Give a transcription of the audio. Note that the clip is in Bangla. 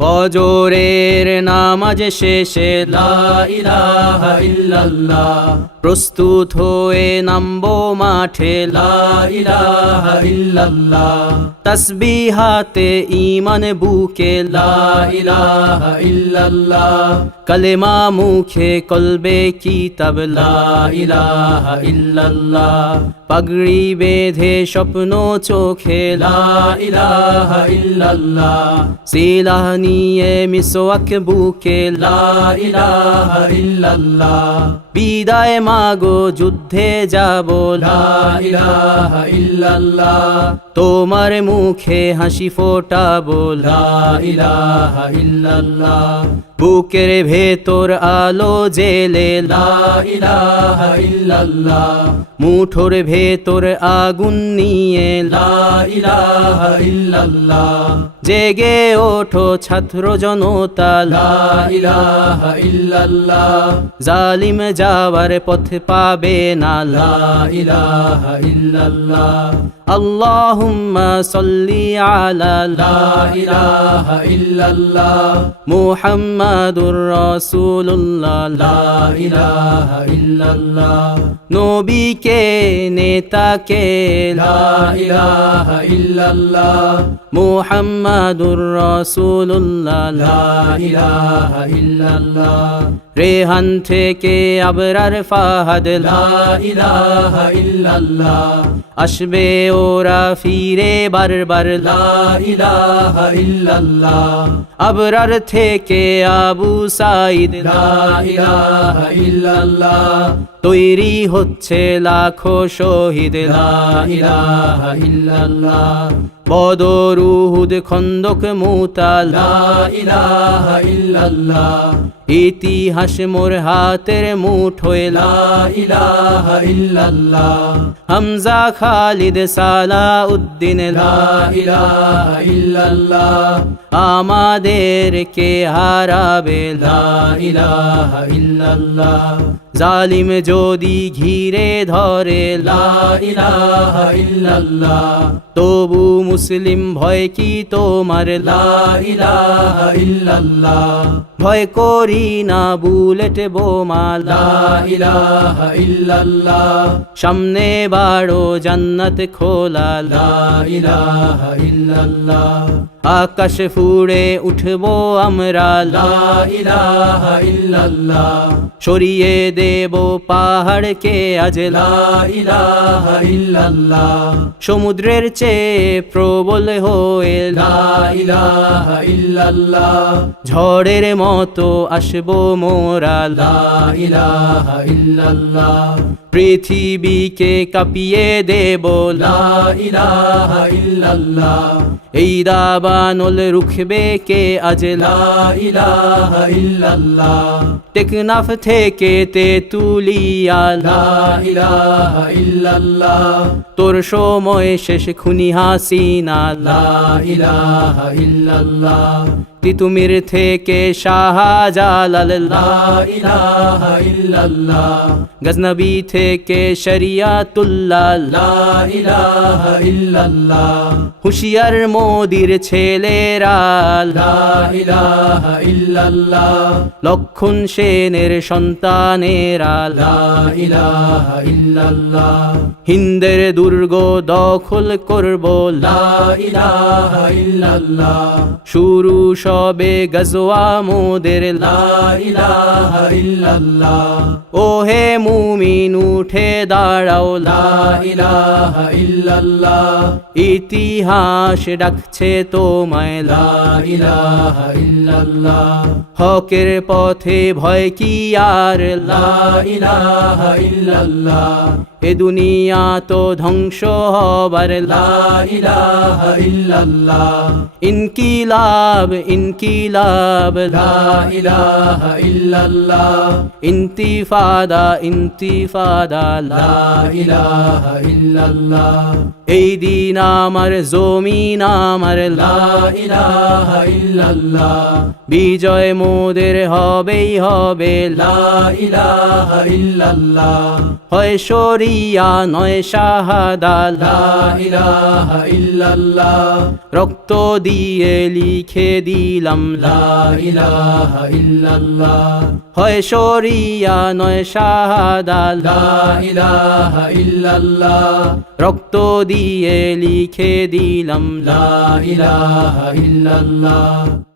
ফজরের নামাজ শেষে লা ইলাহা ইল্লাল্লাহ, প্রস্তুত হয়ে নামবো মাঠে লা ইলাহা ইল্লাল্লাহ, তাসবিহাতে ঈমান বুকে লা ইলাহা ইল্লাল্লাহ, কালেমা মুখে কলবে কিতাব লা ইলাহা ইল্লাল্লাহ, পাগড়ি বেঁধে স্বপ্ন চোখে লা ইলাহা ইল্লাল্লাহ, সিলাহ নিয়ে মিসওয়াক বুকে লা ইলাহা ইল্লাল্লাহ, বিদায় মাগো যুদ্ধে যাব লা ইলাহা ইল্লাল্লাহ, তোমার মুখে হাসি ফোটাবো লা ইলাহা ইল্লাল্লাহ, বুকের ভেতর আলো জেলে লা ইলাহা ইল্লাল্লাহ, মুঠোর ভেতর আগুন নিয়ে লা ইলাহা ইল্লাল্লাহ, জেগে ওঠো ছাত্র জনতা লা ইলাহা ইল্লাল্লাহ, জালিম যাওয়ার পথ পাবে না লা ইলাহা ইল্লাল্লাহ, আল্লাহুম্মা সাল্লি আলা লা ইলাহা ইল্লাল্লাহ, মুহাম্মাদুর রাসূলুল্লাহ লা ইলাহা ইল্লাল্লাহ, নবীকে নেতাকে লা ইলাহা ইল্লাল্লাহ, মুহাম্মাদুর রাসূলুল্লাহ লা ইলাহা ইল্লাল্লাহ, রেহান থেকে আবরার ফাহাদ লা ইলাহা ইল্লাল্লাহ, আসবে ওরা ফিরে বারবার লা ইলাহা ইল্লাল্লাহ, আবরার থেকে আবু সাঈদ লা ইলাহা ইল্লাল্লাহ, তৈরি হচ্ছে লাখো শহীদ লা ইলাহা ইল্লাল্লাহ, বদর উহুদ খন্দক মুতা লা ইলাহা ইল্লাল্লাহ, ইতিহাস মোর হাতের মুঠোয় লা ইলাহা ইল্লাল্লাহ, হামজা খালিদ সালাউদ্দিন লা ইলাহা ইল্লাল্লাহ, আমাদেরকে হারাবে লা ইলাহা ইল্লাল্লাহ, জালিম যদি ঘিরে ধরে লা ইলাহা ইল্লাল্লাহ, তবু মুসলিম ভয় কি তোমার লা ইলাহা ইল্লাল্লাহ, ভয় করি না বুলেট বোমা লা ইলাহা ইল্লাল্লাহ, সামনে বাড়ো জান্নাত খোলা লা ইলাহা ইল্লাল্লাহ, আকাশ ফুড়ে উঠবো আমরা লা ইলাহা ইল্লাল্লাহ, সরিয়ে দেব পাহাড়কে আজ লা ইলাহা ইল্লাল্লাহ, সমুদ্রের চেয়ে প্রবল হয়ে লা ইলাহা ইল্লাল্লাহ, ঝড়ের মতো আসবো মোরা লা ইলাহা ইল্লাল্লাহ, পৃথিবীকে কাঁপিয়ে দেব লা ইলাহা ইল্লাল্লাহ, এই দাবানল রুখবে কে আজ লা ইলাহা ইল্লাল্লাহ, টেকনাফ থেকে তেতুলিয়া লা ইলাহা ইল্লাল্লাহ, তোর সময় শেষ খুনি হাসিনা লা ইলাহা ইল্লাল্লাহ, তিতুমির থেকে শাহজালাল লা ইলাহা ইল্লাল্লাহ, গজনবী থেকে শরিয়াতুল্লাহ লা ইলাহা ইল্লাল্লাহ, হুশিয়ার মোদির ছেলেরা লা ইলাহা ইল্লাল্লাহ, লক্ষণ সেনের সন্তানেরা লা ইলাহা ইল্লাল্লাহ, হিন্দের দুর্গ দখল করব লা ইলাহা ইল্লাল্লাহ, শুরু সবে গজওয়া মোদের লা ইলাহা ইল্লাল্লাহ, ও হে মুমিন উঠে দাঁড়াও লা ইলাহা ইল্লাল্লাহ, ইতিহাস ডাকছে তোমায় লা ইলাহা ইল্লাল্লাহ, হকের পথে ভয় কি আর লা ইলাহা ইল্লাল্লাহ, এ দুনিয়া তো ধ্বংস হবার লা ইলাহা ইল্লাল্লাহ, ইনকিলাব ইনকিলাব লা ইলাহা ইল্লাল্লাহ, ইন্তিফাদা ইন্তিফাদা লা ইলাহা ইল্লাল্লাহ, এই দিন আমার জমিন আমার লা ইলাহা ইল্লাল্লাহ বিজয় মোদের হবেই হবে লা ইলাহা ইল্লাল্লাহ হয় শরিয়া নয় শাহাদা লা ইলাহা ইল্লাল্লাহ রক্ত দিয়ে লিখে দিলাম লা ইলাহা ইল্লাল্লাহ হয় শরিয়া নয় শাহাদা লা ইলাহা ইল্লাল্লাহ রক্ত দিয়ে লিখে দিলাম লা ইলাহা ইল্লাল্লাহ